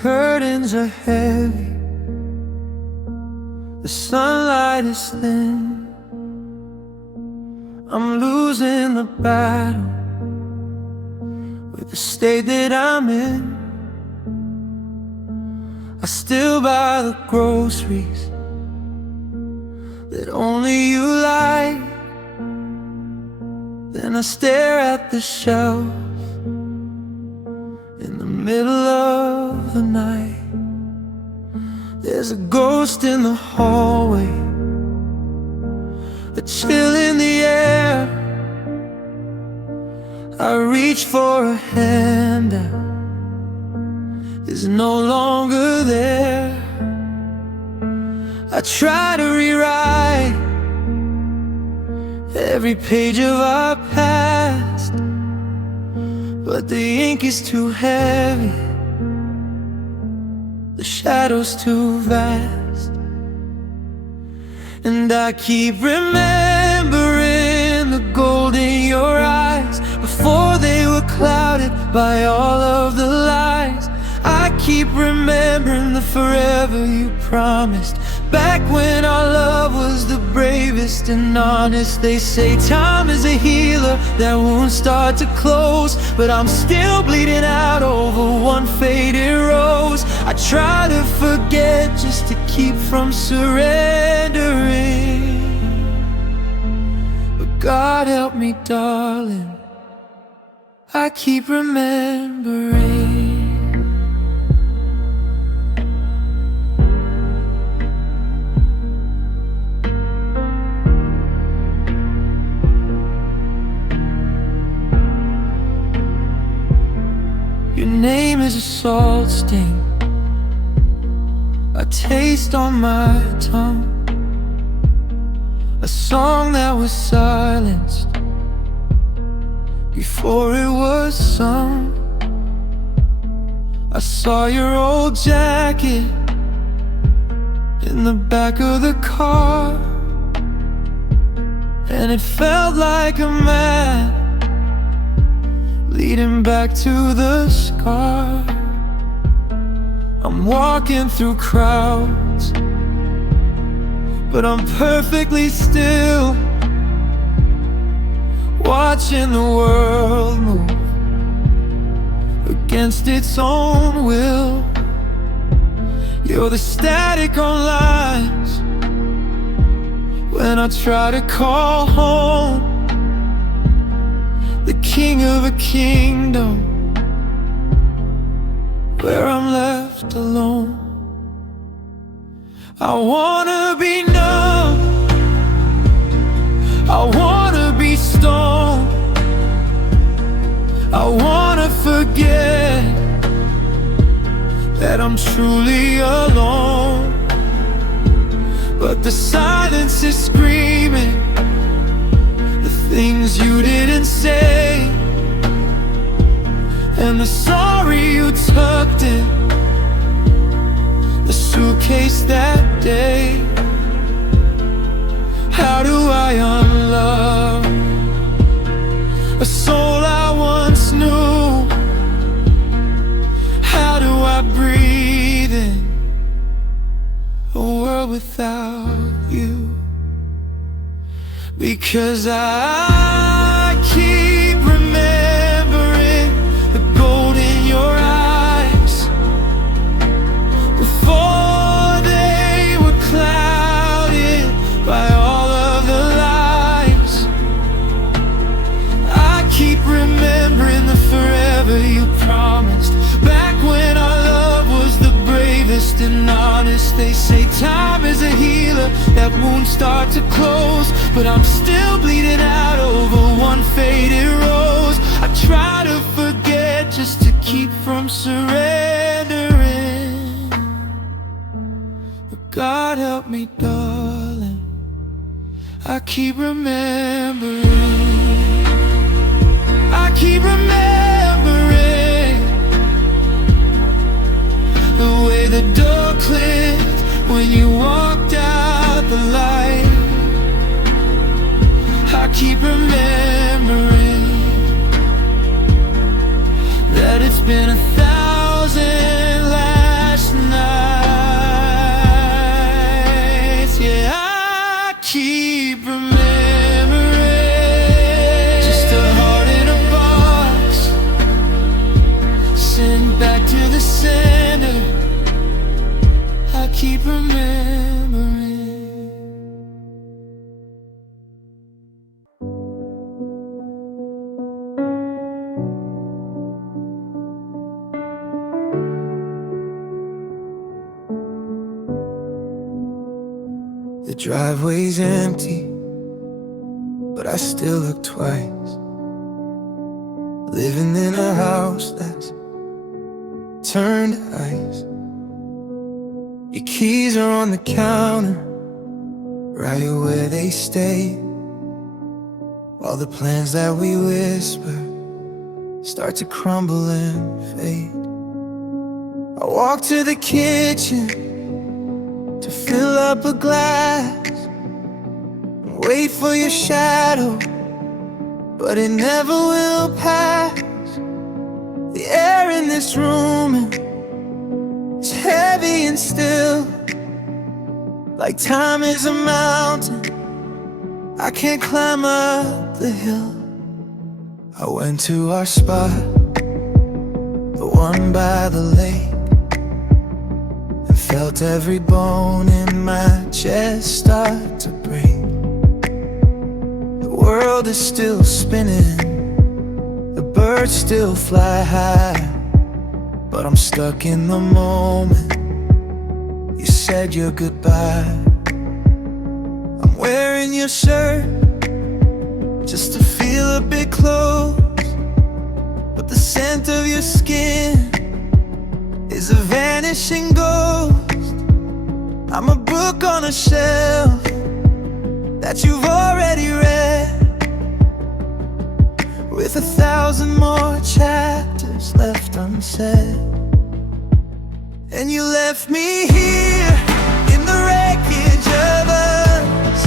curtains are heavy, the sunlight is thin. I'm losing the battle with the state that I'm in. I still buy the groceries that only you like. Then I stare at the shelf in the middle of the night. There's a ghost in the hallway, a chill in the air. I reach for a handout, it's no longer there. I try to rewrite every page of our past, but the ink is too heavy, the shadows too vast. And I keep remembering the gold in your eyes before they were clouded by all of the lies. I keep remembering the forever you promised, back when our love was the bravest and honest. They say time is a healer that won't start to close, but I'm still bleeding out over one faded rose. I try to forget just to keep from surrendering, but God help me, darling, I keep remembering. Your name is a salt stain, a taste on my tongue, a song that was silenced before it was sung. I saw your old jacket in the back of the car, and it felt like a map leading back to the scar. I'm walking through crowds, but I'm perfectly still, watching the world move against its own will. You're the static on lines when I try to call home, the king of a kingdom where I'm left alone. I wanna be numb, I wanna be stoned, I wanna forget that I'm truly alone. But the silence is screaming the things you didn't say, and the sorry you tucked in the suitcase that day. How do I unlove a soul I once knew? How do I breathe in a world without you? Because I keep remembering the gold in your eyes before they were clouded by all of the lies. I keep remembering the forever you promised, back when our love was the bravest and honest. They say time is a healer that won't start to close, but I'm still bleeding out over one faded rose. I try to forget just to keep from surrendering, but God help me, darling, I keep remembering. I keep remembering the way the door clicked when you walked out the light. I keep remembering that it's been 1,000 lives driveway's empty, but I still look twice. Living in a house that's turned to ice. Your keys are on the counter, right where they stay. All the plans that we whisper start to crumble and fade. I walk to the kitchen to fill up a glass, wait for your shadow, but it never will pass. The air in this room is heavy and still, like time is a mountain I can't climb up the hill. I went to our spot, the one by the lake, and felt every bone in my chest start to break. The world is still spinning, the birds still fly high, but I'm stuck in the moment you said your goodbye. I'm wearing your shirt just to feel a bit close, but the scent of your skin is a vanishing ghost. I'm a book on a shelf that you've already read, with 1,000 more chapters left unsaid. And you left me here in the wreckage of us,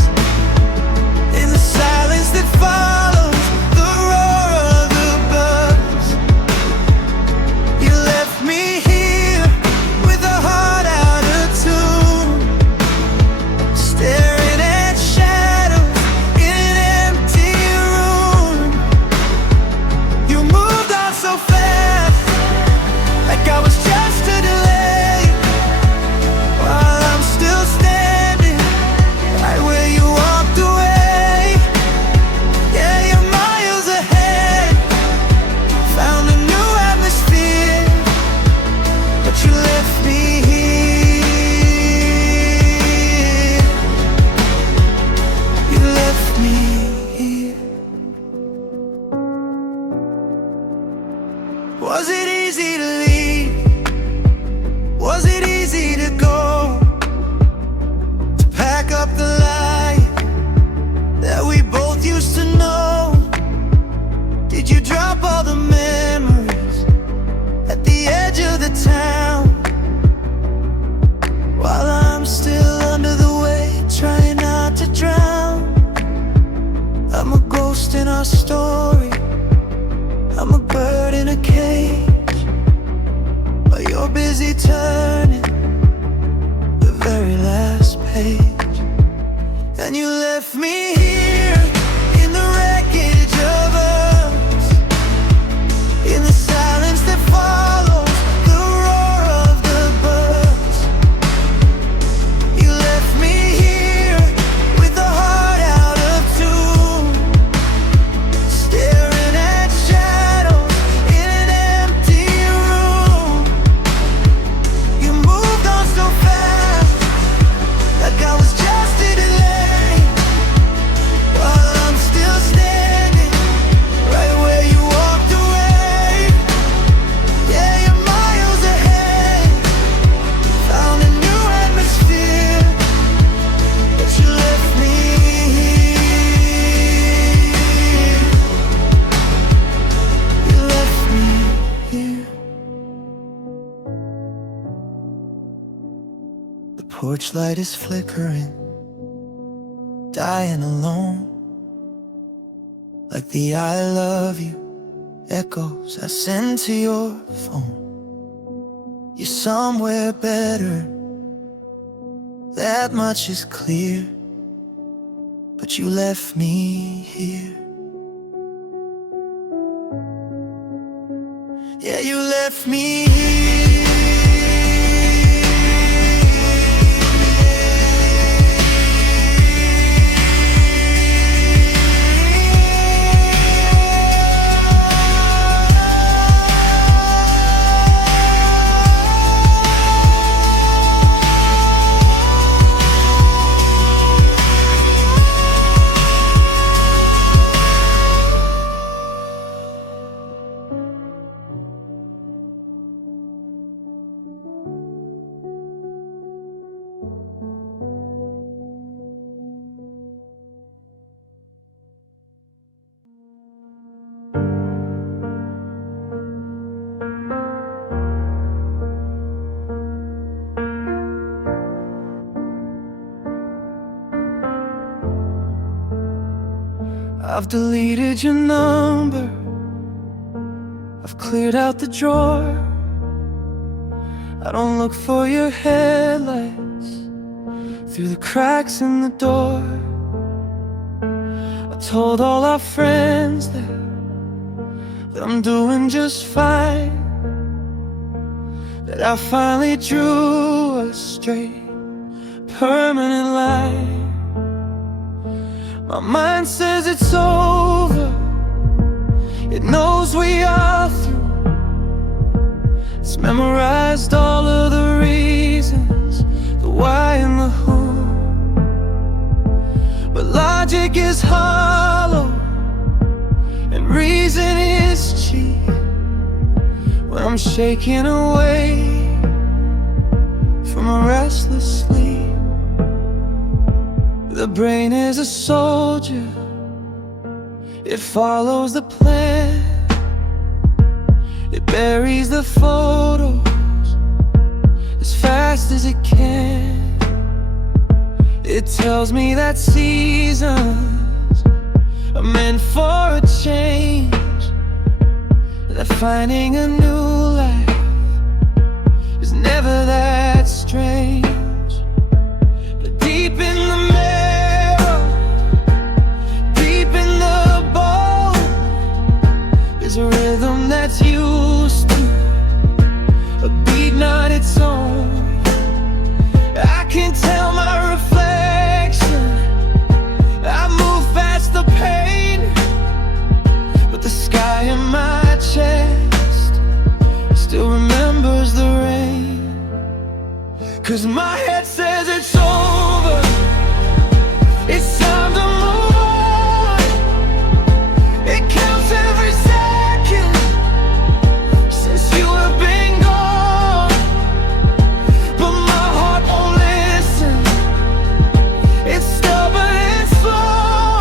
in the silence that follows the roar of the bus. You left me here with a heart out of tune, staring at shadows in an empty room. You moved on so fast, like I was just a delay, while I'm still standing right where you walked away. Yeah, you're miles ahead, found a new atmosphere, but you left me here. You left me here. Was it easy to leave? Was it easy to go? To pack up the life that we both used to know? Did you drop all the memories at the edge of the town, while I'm still under the weight, trying not to drown? I'm a ghost in our story, I'm a bird in a cage, but you're busy turning the very last page. And you left me here in the wreckage of us, in the silence that follows the roar of the bus. You left me here with a heart out of tune, staring at shadows in an empty room. You moved on so fast, like I was just a delay, while I'm still standing right where you walked away. Yeah, you're miles ahead, found a new atmosphere, but you left me here. You left me here. The porch light is flickering, dying alone, like the I love you echoes I send to your phone. You're somewhere better, that much is clear, but you left me here. Yeah, you left me here. I've deleted your number, I've cleared out the drawer. I don't look for your headlights through the cracks in the door. I told all our friends that I'm doing just fine, that I finally drew a straight, permanent line. My mind says it's over, it knows we are through. It's memorized all of the reasons, the why and the who. But logic is hollow and reason is cheap when I'm shaking away from a restless sleep. The brain is a soldier, it follows the plan. It buries the photos as fast as it can. It tells me that seasons are meant for a change, that finding a new life is never that strange. But deep in the marrow, deep in the bone, is a rhythm that's used to a beat not its own. I can tell my reflection, I move past the pain, but the sky in my chest still remembers the rain. 'Cause my head says it's over, it's time to move on. It counts every second since you have been gone, but my heart won't listen. It's stubborn and slow,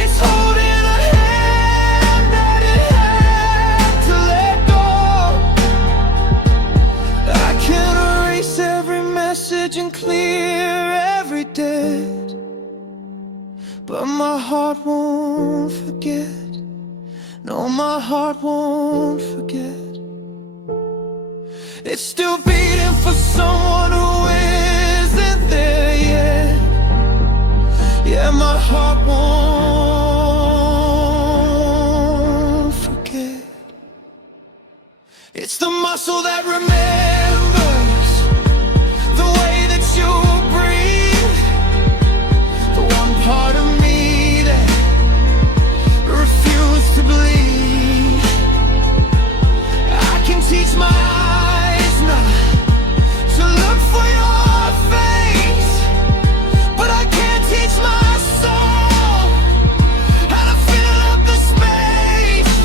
it's holding a hand that it had to let go. I can erase every message and clear every debt, but my heart won't forget. No, my heart won't forget. It's still beating for someone who isn't there yet. Yeah, my heart won't forget. It's the muscle that remembers the way that you breathe, the one part of me that refused to bleed. I can teach my eyes not to look for your face, but I can't teach my soul how to fill up the space.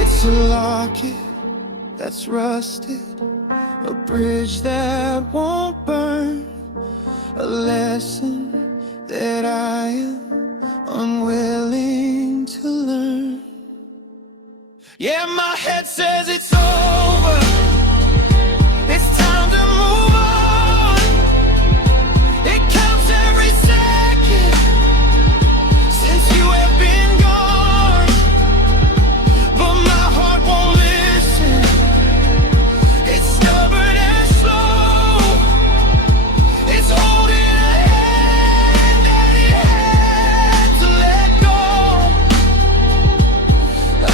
It's a locket that's rusted, a bridge that won't burn, a lesson that I am unwilling to learn. Yeah, my head says it's over, it's time to move on. It counts every second since you have been gone, but my heart won't listen. It's stubborn and slow, it's holding a hand that it had to let go.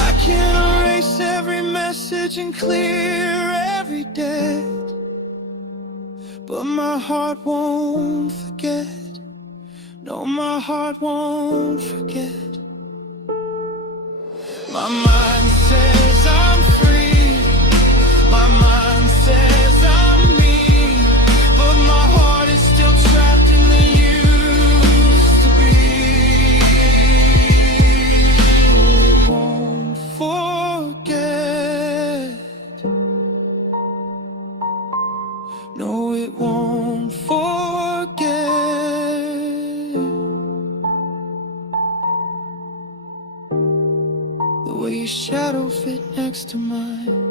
I can erase every message and clear every debt, but my heart won't forget. No, my heart won't forget. My mind says I'm free, my mind says I'm me, but my heart is still trapped in the used to be. It won't forget. No, it won't forget. The way your shadow fit next to mine,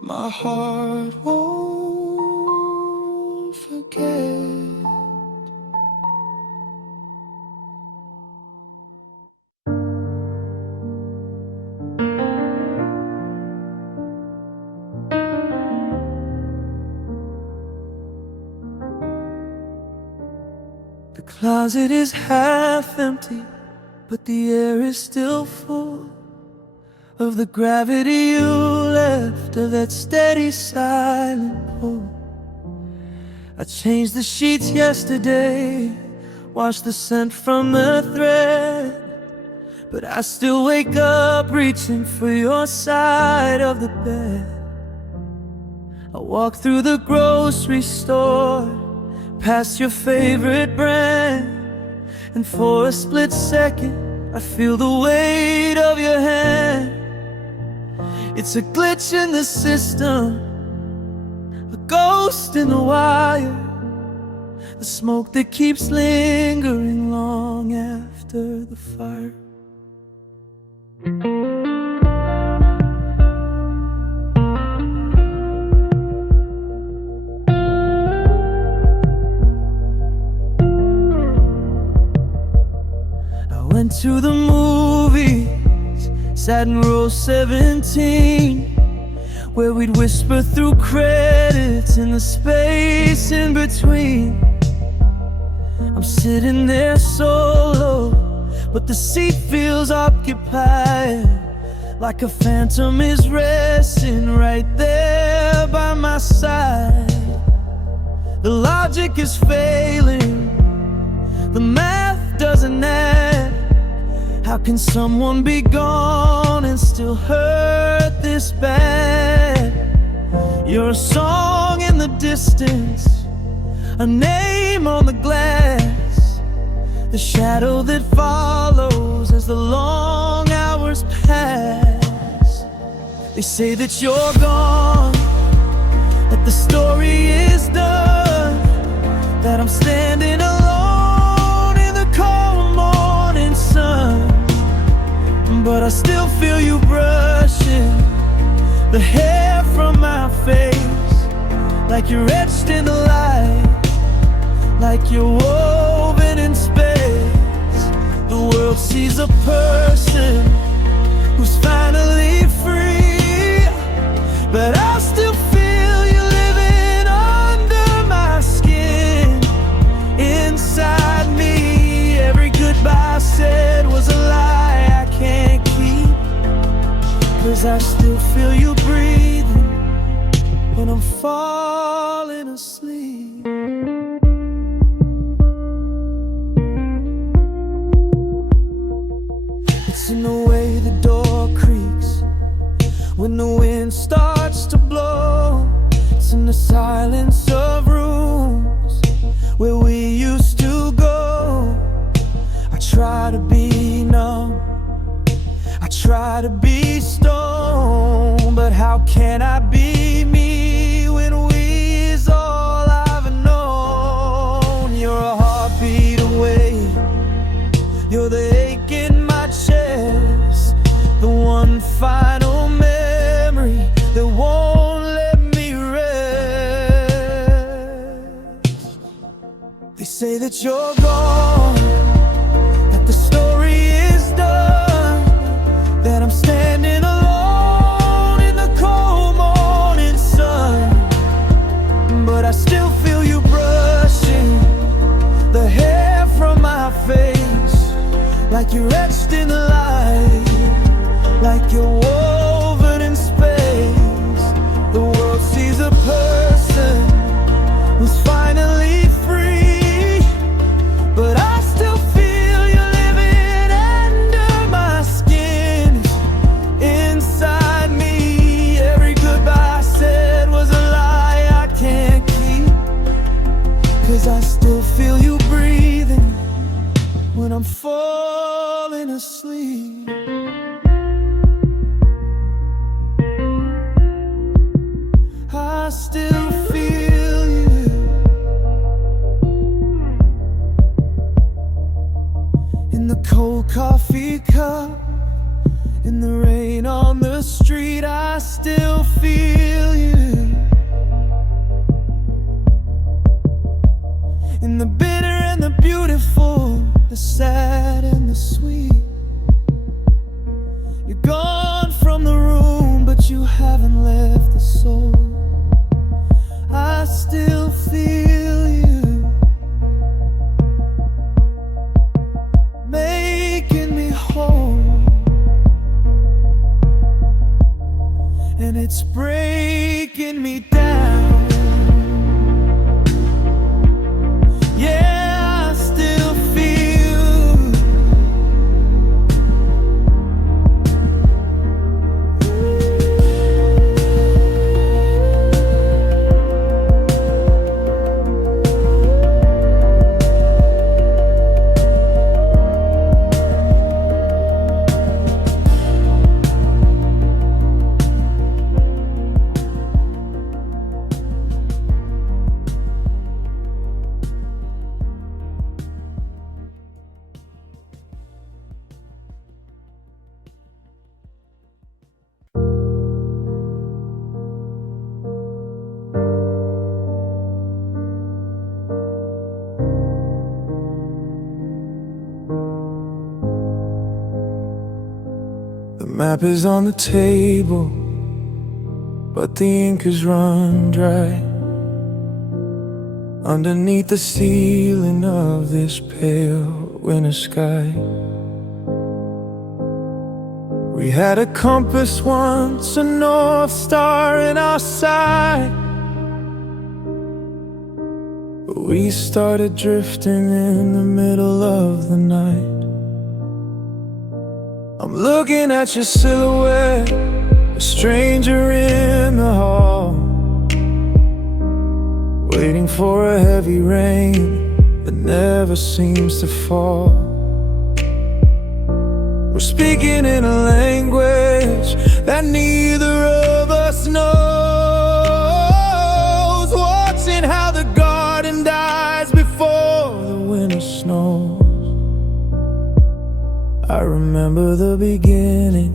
my heart won't forget. closet is half empty, but the air is still full of the gravity you left, of that steady silent pull. I changed the sheets yesterday, washed the scent from the thread, but I still wake up reaching for your side of the bed. I walk through the grocery store, past your favorite brand, and for a split second I feel the weight of your hand. It's a glitch in the system, a ghost in the wire, the smoke that keeps lingering long after the fire. Went to the movies, sat in row 17, where we'd whisper through credits in the space in between. I'm sitting there solo, but the seat feels occupied, like a phantom is resting right there by my side. The logic is failing, the math doesn't add. How can someone be gone and still hurt this bad? You're a song in the distance, a name on the glass, the shadow that follows as the long hours pass. They say that you're gone, that the story is done, that I'm standing alone in the cold morning sun. But I still feel you brushing the hair from my face, like you're etched in the light, like you're woven in space. The world sees a person who's finally free, but I still feel you living under my skin, inside me. Every goodbye said was a lie I can't keep, 'cause I still feel you breathing when I'm falling asleep. It's in the way the door creaks when the wind starts to blow. It's in the silence of rooms where we used to go. I try to be numb, I try to be stone, but how can I be me when we is all I've known? You're a heartbeat away, you're the ache in my chest, the one final memory that won't let me rest. They say that you're gone, that the story is done, that I'm standing alone in the cold morning sun. But I still feel you brushing the hair from my face, like you're etched in the light, like you're woven in space. The world sees a person who's finally free, but I still feel you living under my skin, inside me. Every goodbye I said was a lie I can't keep, 'cause I still feel you breathing when I'm falling asleep. I still feel you in the cold coffee cup, in the rain on the street. I still feel you in the bitter and the beautiful, the sad and the sweet. You're gone from the room, but you haven't left the soul. I still feel you and it's breaking me down. Yeah, I still feel the map is on the table, but the ink is run dry. Underneath the ceiling of this pale winter sky, we had a compass once, a north star in our sight. But we started drifting in the middle of the night. I'm looking at your silhouette, a stranger in the hall, waiting for a heavy rain that never seems to fall. We're speaking in a language that neither of us knows, watching how the garden dies before the winter snows. I remember the beginning,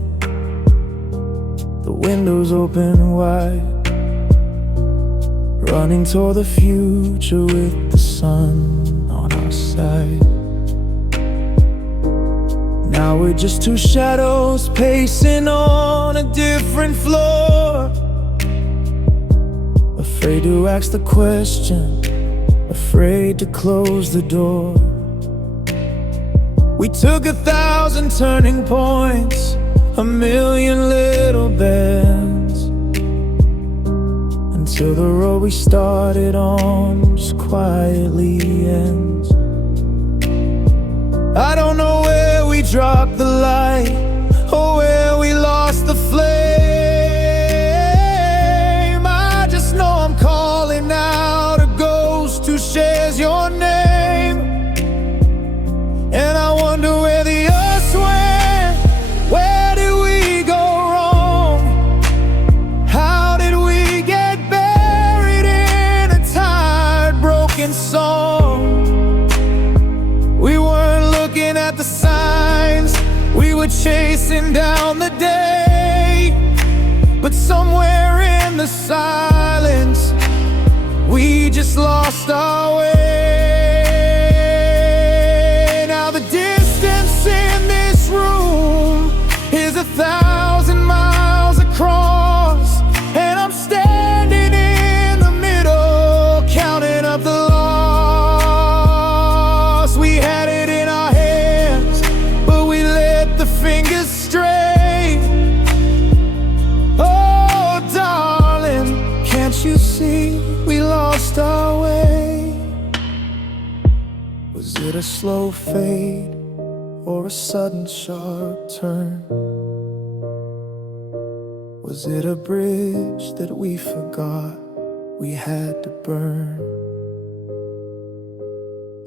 the windows open wide, running toward the future with the sun on our side. Now we're just two shadows pacing on a different floor, afraid to ask the question, afraid to close the door. We took 1,000 turning points, a million little bends, until the road we started on just quietly ends. I don't know where we dropped the light, or where we lost the flame. I just know I'm calling out a ghost who shares your name. And I wonder where the us went. Where did we go wrong? How did we get buried in a tired, broken song? We weren't looking at the signs, we were chasing down the day. But somewhere in the silence, we just lost our way. In this room is 1,000 miles across, and I'm standing in the middle, counting up the loss. We had it in our hands, but we let the fingers stray. Oh, darling, can't you see we lost our way? Was it a slow fade, or a sudden sharp turn? Was it a bridge that we forgot we had to burn?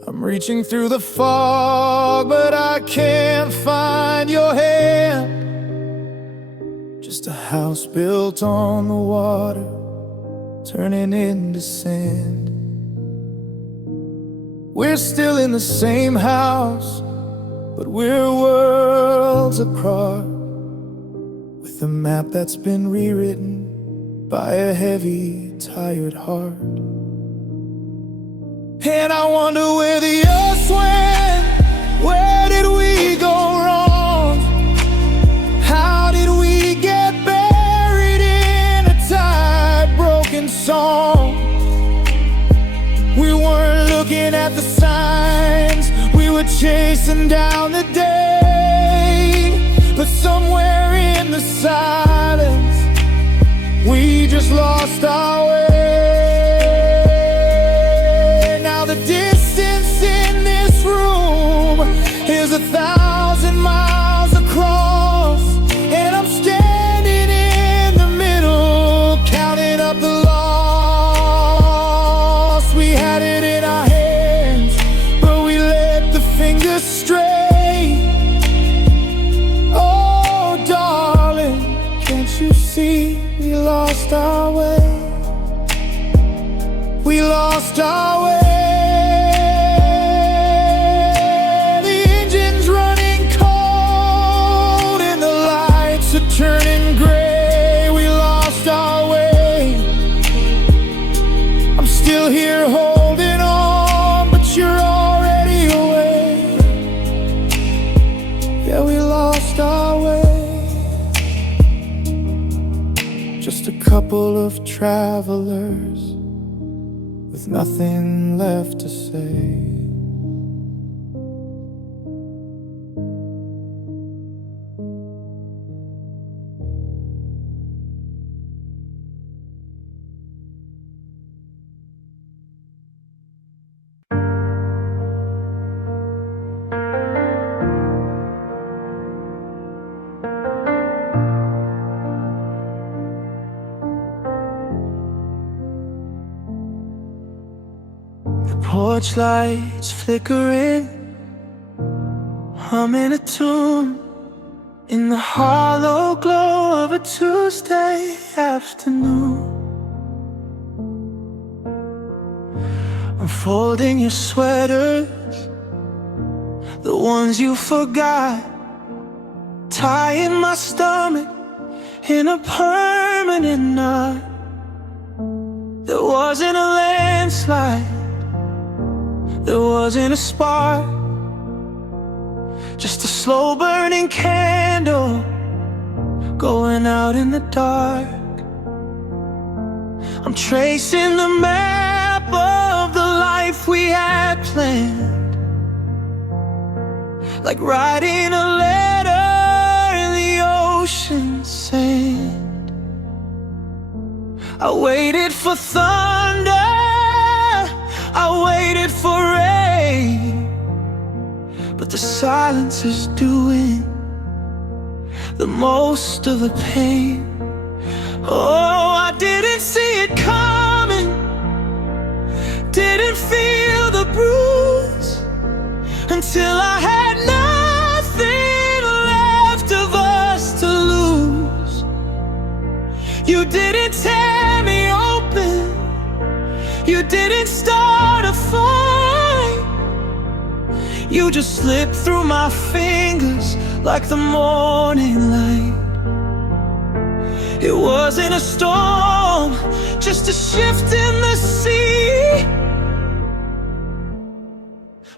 I'm reaching through the fog, but I can't find your hand. Just a house built on the water, turning into sand. We're still in the same house, but we're worlds apart, with a map that's been rewritten by a heavy, tired heart. And I wonder where the us went. Where did we go wrong? How did we get buried in a tired, broken song? We weren't looking at the signs, we were chasing down the day. But somewhere in the silence, lost our way. Now the distance in this room is 1,000 miles across, and I'm standing in the middle, counting up the lost. We had it in our hands, but we let the fingers stray. Oh, darling, can't you see we lost our way? We lost our way. The engine's running cold and the lights are turning gray. We lost our way. I'm still here holding on, but you're already away. Yeah, we lost our way. Just a couple of travelers with nothing left to say. Porch lights flickering, humming a tune in the hollow glow of a Tuesday afternoon. Unfolding your sweaters, the ones you forgot, tying my stomach in a permanent knot. There wasn't a landslide, there wasn't a spark, just a slow burning candle going out in the dark. I'm tracing the map of the life we had planned, like writing a letter in the ocean sand. I waited for thunder, I waited for rain, but the silence is doing the most of the pain. Oh, I didn't see it coming, didn't feel the bruise, until I had nothing left of us to lose. You didn't tear me open, you didn't start a fight, you just slipped through my fingers like the morning light. It wasn't a storm, just a shift in the sea,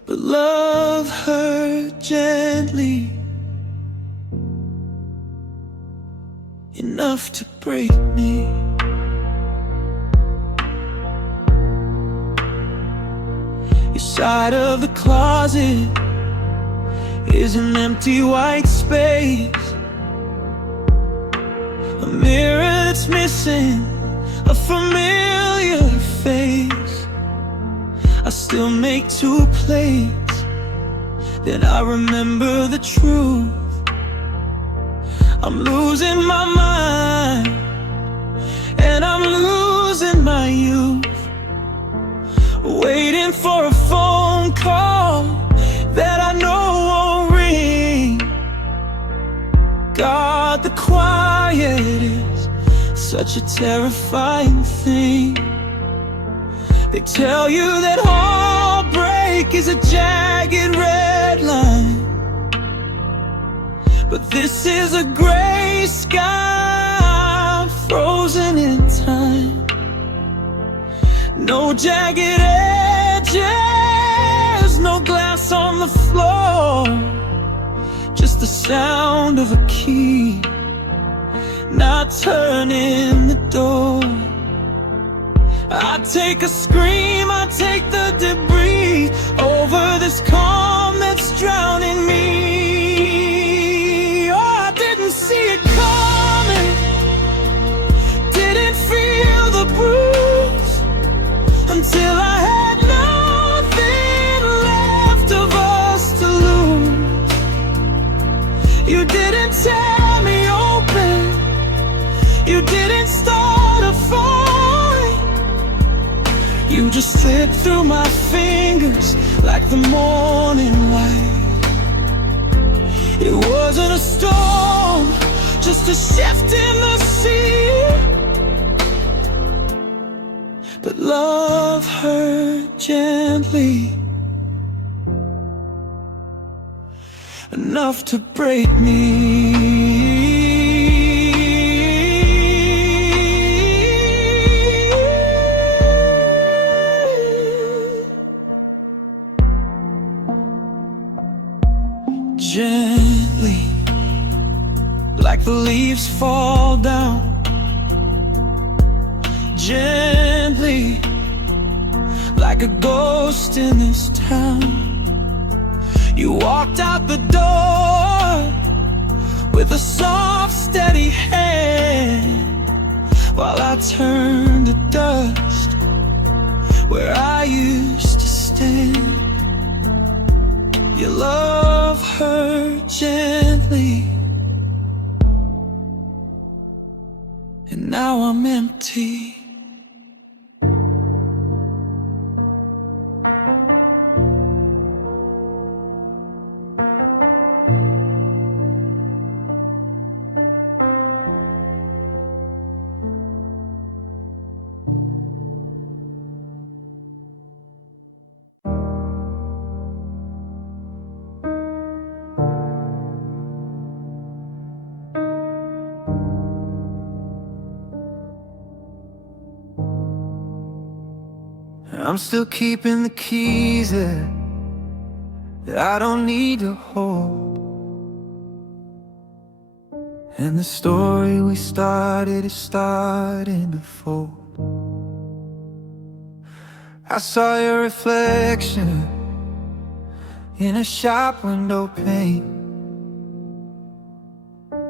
but love hurt gently, enough to break me. Your side of the closet is an empty white space, a mirror that's missing a familiar face. I still make two plates, then I remember the truth. I'm losing my mind, and I'm losing my youth, waiting for a phone call that I know won't ring. God, the quiet is such a terrifying thing. They tell you that heartbreak is a jagged red line, but this is a gray sky frozen in time. No jagged edges, no glass on the floor, just the sound of a key not turning the door. I take a scream, I take the debris over this calm that's drowning me. Oh, I didn't see it coming, didn't feel until I had nothing left of us to lose. You didn't tear me open, you didn't start a fight. You just slipped through my fingers like the morning light. It wasn't a storm, just a shift in the sea. But love hurt gently, enough to break me. Gently, like the leaves fall down. Gently, like a ghost in this town. You walked out the door with a soft, steady hand, while I turned to dust where I used to stand. Your love hurt gently, and now I'm empty. I'm still keeping the keys that I don't need to hold. And the story we started is starting to fold. I saw your reflection in a shop window pane.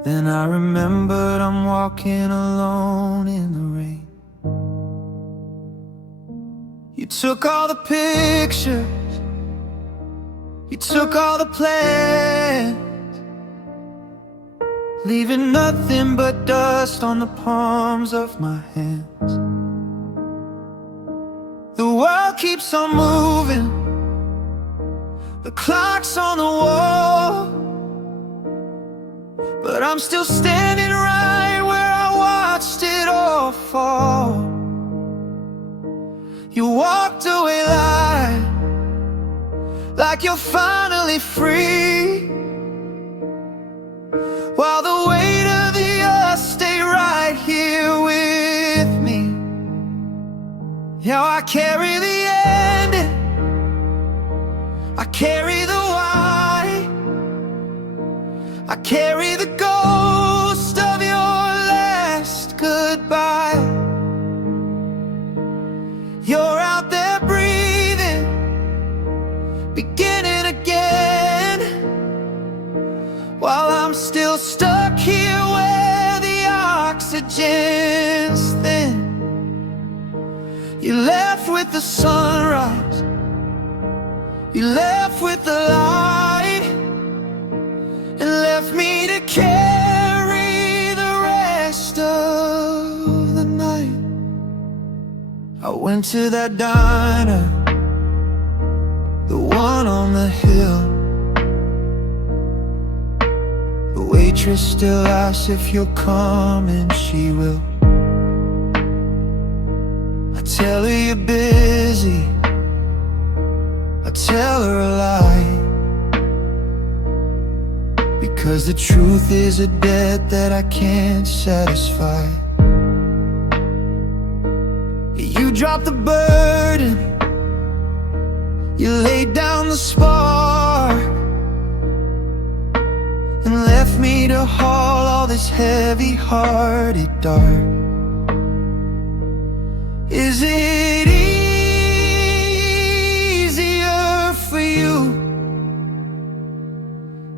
Then I remembered I'm walking alone in the rain. You took all the pictures, you took all the plans, leaving nothing but dust on the palms of my hands. The world keeps on moving, the clock's on the wall, but I'm still standing right where I watched it all fall. You walked away like you're finally free, while the weight of the earth stay right here with me. Yeah, I carry the ending, I carry the why, I carry the ghost of your last goodbye. You're out there breathing, beginning again, while I'm still stuck here where the oxygen's thin. You left with the sunrise, you left with the light, and left me to carry the rest of the night. I went to that diner, the one on the hill. The waitress still asks if you'll come, and she will. I tell her you're busy, I tell her a lie, because the truth is a debt that I can't satisfy. You dropped the burden, you laid down the spark, and left me to haul all this heavy-hearted dark. Is it easier for you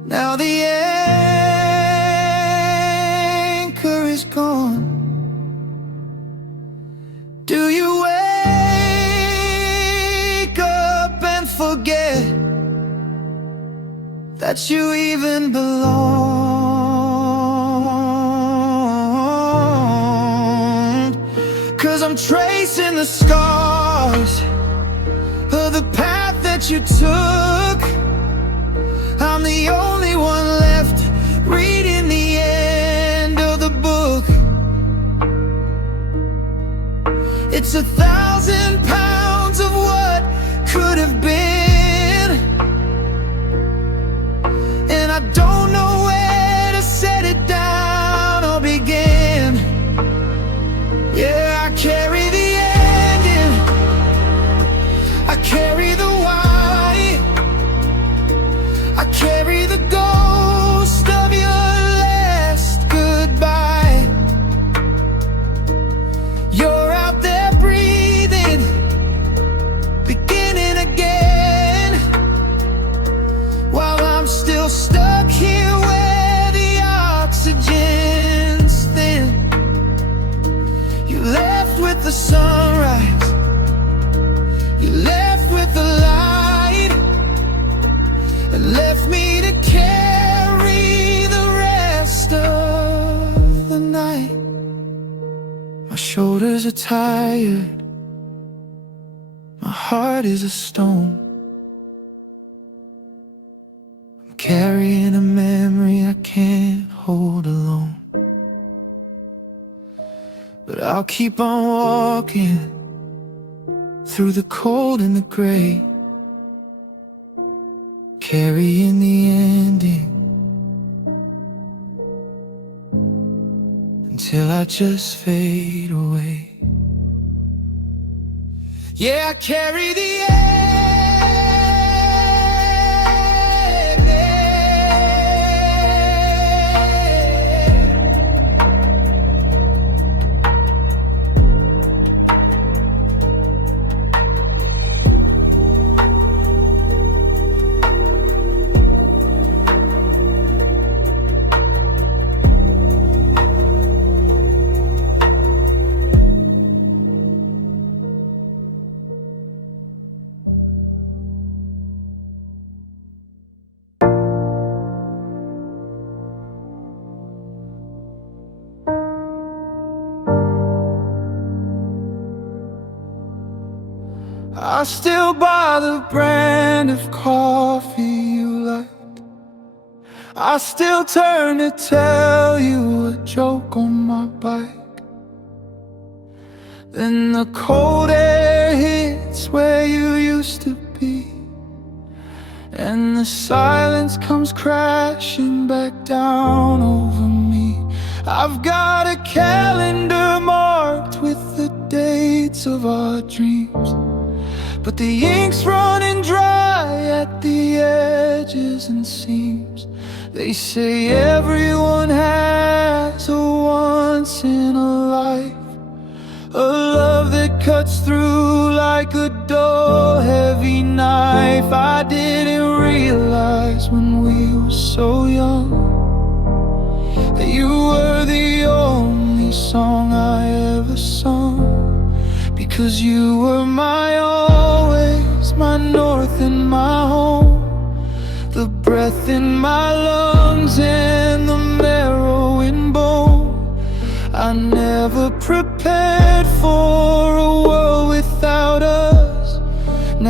now the anchor is gone? Do you wait that you even belong. 'Cause I'm tracing the scars of the path that you took. I'm the only one left reading the end of the book. It's 1,000 pounds of what could have been, and I don't know where to set it down or begin. Yeah, I carry the ending, I carry the why, I carry the ghost of your last goodbye. You're out there breathing, beginning again, while I'm still stuck here where the oxygen's thin. You left with the sunrise, you left with the light, and left me to carry the rest of the night. My shoulders are tired, my heart is a stone. I'm carrying a memory I can't hold alone. But I'll keep on walking through the cold and the gray, carrying the ending until I just fade away. Yeah, I carry the I still buy the brand of coffee you liked. I still turn to tell you a joke on my bike. Then the cold air hits where you used to be, and the silence comes crashing back down over me. I've got a calendar marked with the dates of our dreams, but the ink's running dry at the edges and seams. They say everyone has a once in a life, a love that cuts through like a dull, heavy knife. I didn't realize when we were so young that you were the only song I ever sung, because you were my always, my north and my home, the breath in my lungs and the marrow in bone. I never prepared for a world without us.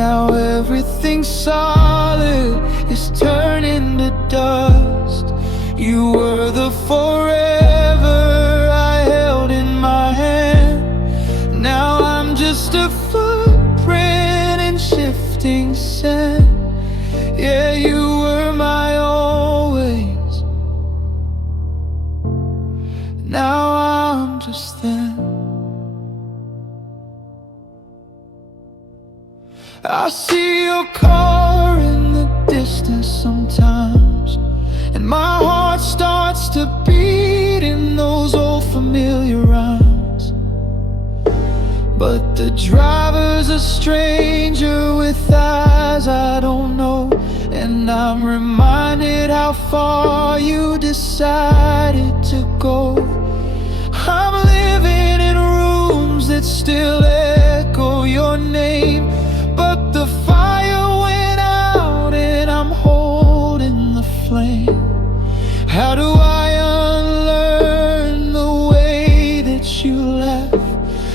Now everything solid is turning to dust. You were the forever I held in my hand. Now I'm just a footprint in shifting sand. Yeah, you were my always. Now I'm just them. I see your car in the distance sometimes, and my heart starts to beat in those old familiar rhymes. But the driver's a stranger with eyes I don't know, and I'm reminded how far you decided to go. I'm living in rooms that still echo your name, but the fire went out and I'm holding the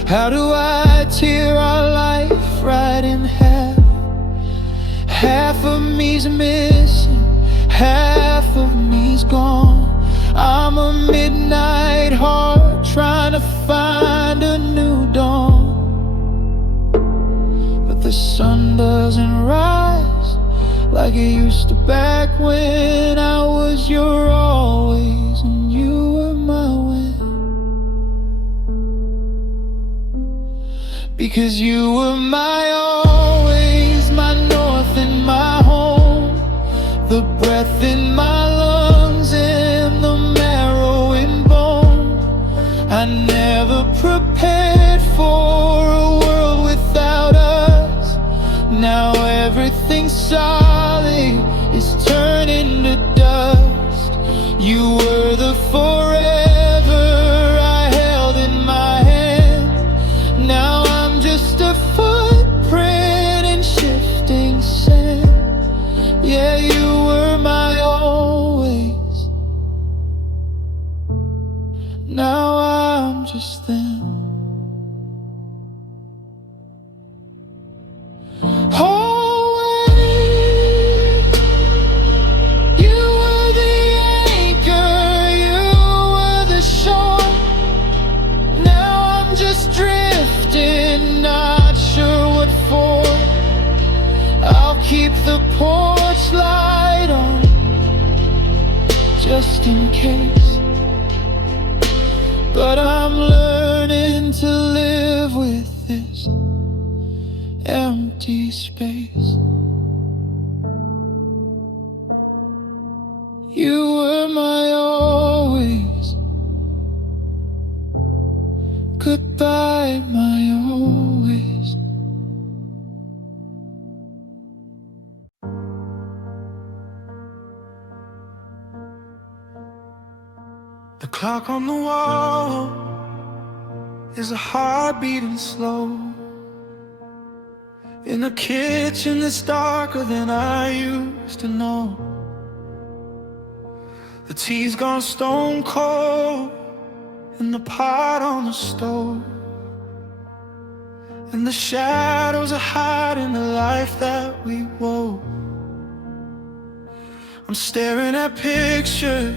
How do I tear our life right in half? Half of me's missing, half of me's gone. I'm a midnight heart trying to find a new dawn. But the sun doesn't rise like it used to back when I was your always and you were my when. Because you were my always, my north and my home, the breath in my lungs and the marrow in bone. I never prepared for a world without us. Now everything's solid is turning to dust. You were the forever I held in my hand. Now I'm just a footprint in shifting sand. Yeah, you were my always. Now I'm just them. Just drifting, not sure what for. I'll keep the porch light on, just in case. But I'm learning to live with this empty space. You were my always. Goodbye, my always. The clock on the wall is a heart beating slow. In the kitchen it's darker than I used to know. The tea's gone stone cold in the pot on the stove, and the shadows are hiding the life that we wove. I'm staring at pictures,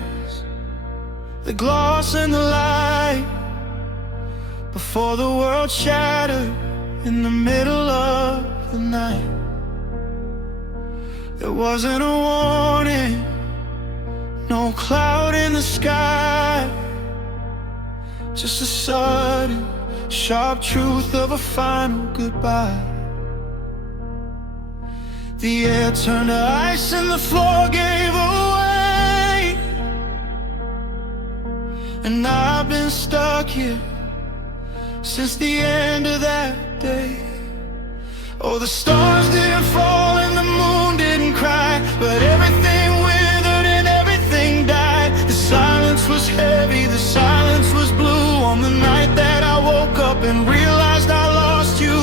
the gloss and the light, before the world shattered in the middle of the night. There wasn't a warning, no cloud in the sky, just a sudden, sharp truth of a final goodbye. The air turned to ice and the floor gave away, and I've been stuck here since the end of that day. Oh, the stars didn't fall and the moon didn't cry, but everything withered and everything died. The silence was heavy, the silence was blue. On the night that I woke up and realized I lost you,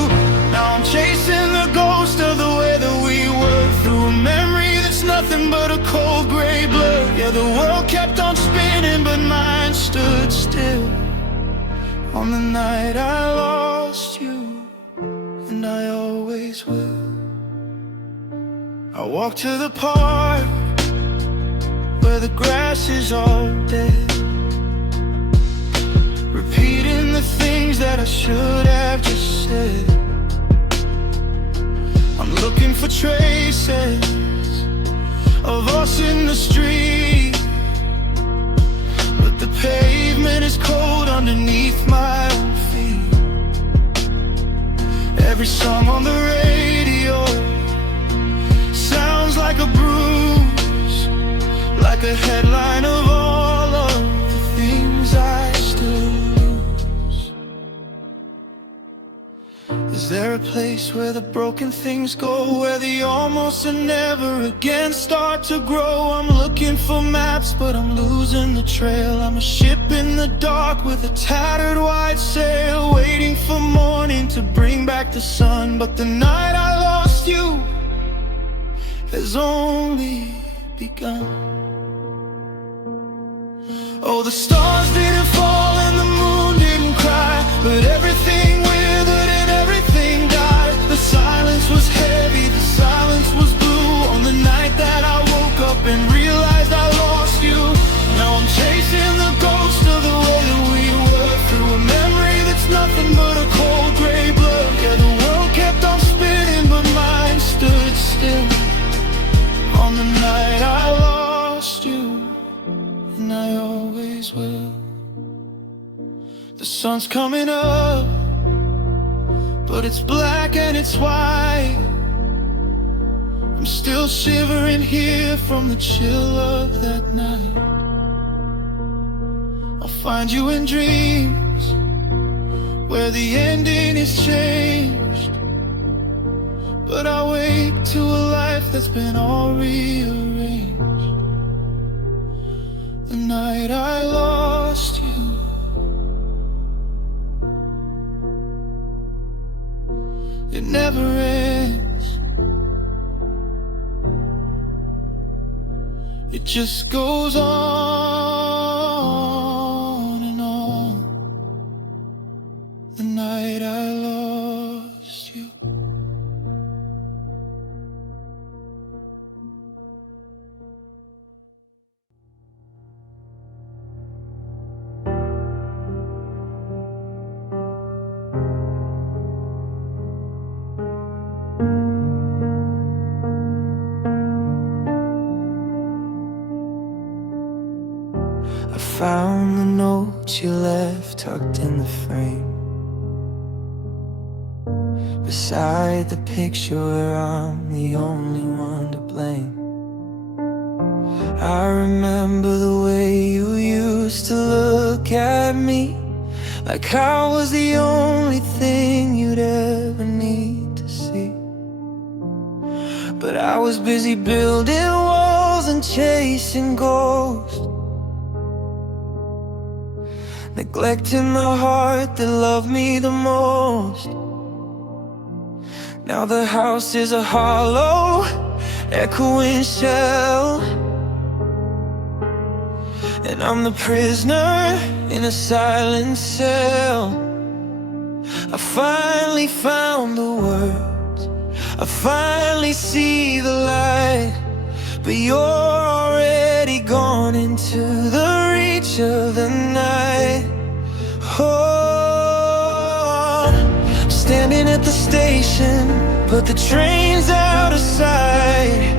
now I'm chasing the ghost of the way that we were, through a memory that's nothing but a cold gray blur. Yeah, the world kept on spinning, but mine stood still. On the night I lost you, and I always will. I walk to the park where the grass is all dead, repeating the things that I should have just said. I'm looking for traces of us in the street, but the pavement is cold underneath my own feet. Every song on the radio sounds like a bruise, like a headline of all of the things I still lose. Is there a place where the broken things go, where the almost and never again start to grow? I'm looking for maps, but I'm losing the trail. I'm a ship in the dark with a tattered white sail, waiting for morning to bring back the sun. But the night I lost you has only begun. Oh, the stars didn't fall and the moon didn't cry, but everything sun's coming up, but it's black and it's white. I'm still shivering here from the chill of that night. I'll find you in dreams where the ending is changed, but I wake to a life that's been all rearranged. The night I lost you, it never ends. It just goes on and on. The night I lost you. I found the note you left tucked in the frame, beside the picture where I'm the only one to blame. I remember the way you used to look at me, like I was the only thing you'd ever need to see. But I was busy building walls and chasing ghosts, neglecting the heart that loved me the most. Now the house is a hollow, echoing shell, and I'm the prisoner in a silent cell. I finally found the words, I finally see the light, but you're already gone into the reach of the night. Oh, I'm standing at the station, but the train's out of sight.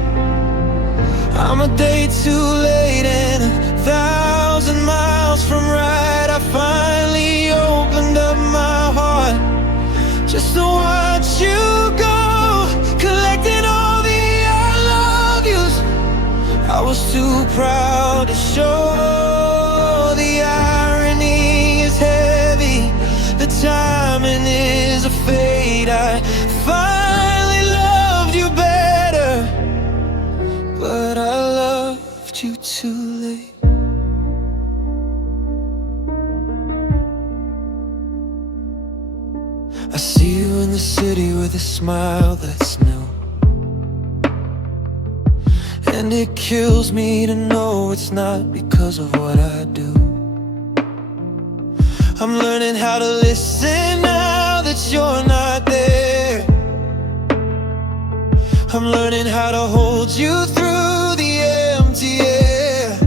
I'm a day too late and 1,000 miles from right. I finally opened up my heart just to watch you go, collecting all the I love yous. I was too proud to show. The irony is heavy, the timing is a fate. I finally loved you better, but I loved you too late. I see you in the city with a smile that's new, and it kills me to know it's not because of what I do. I'm learning how to listen now that you're not there. I'm learning how to hold you through the empty air.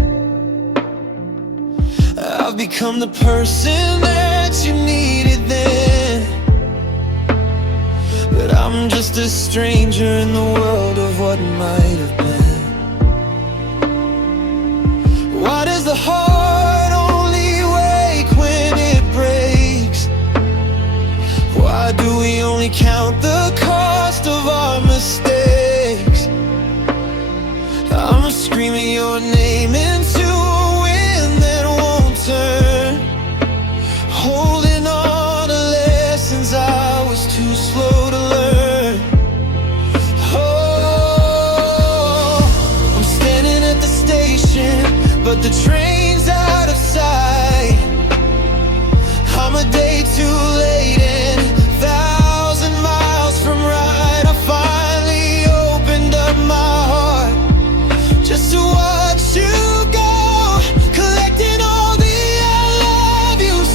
I've become the person that you needed then, but I'm just a stranger in the world of what might have been. Why does the heart only wake when it breaks? Why do we only count the cost of our mistakes? I'm screaming your name into a wind that won't turn, holding on to lessons I was too slow to learn. Oh, I'm standing at the station, but the train's out of sight. I'm a day too late and 1,000 miles from right. I finally opened up my heart just to watch you go, collecting all the I love yous.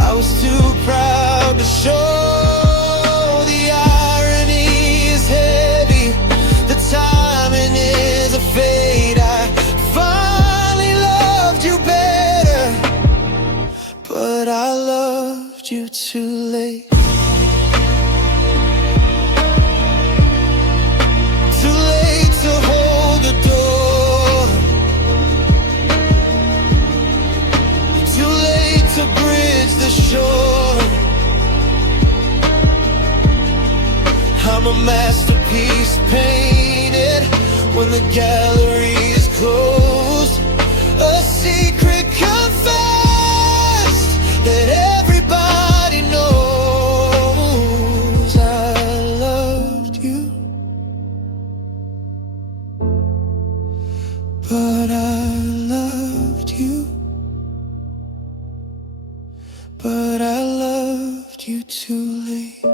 I was too proud to show. The irony is heavy, the timing is a fate. I finally loved you better, but I loved you too late. Too late to hold the door, too late to bridge reach the shore. I'm a masterpiece painted when the gallery is closed. A secret confessed that everybody knows. I loved you, but I loved you, but I loved you too late.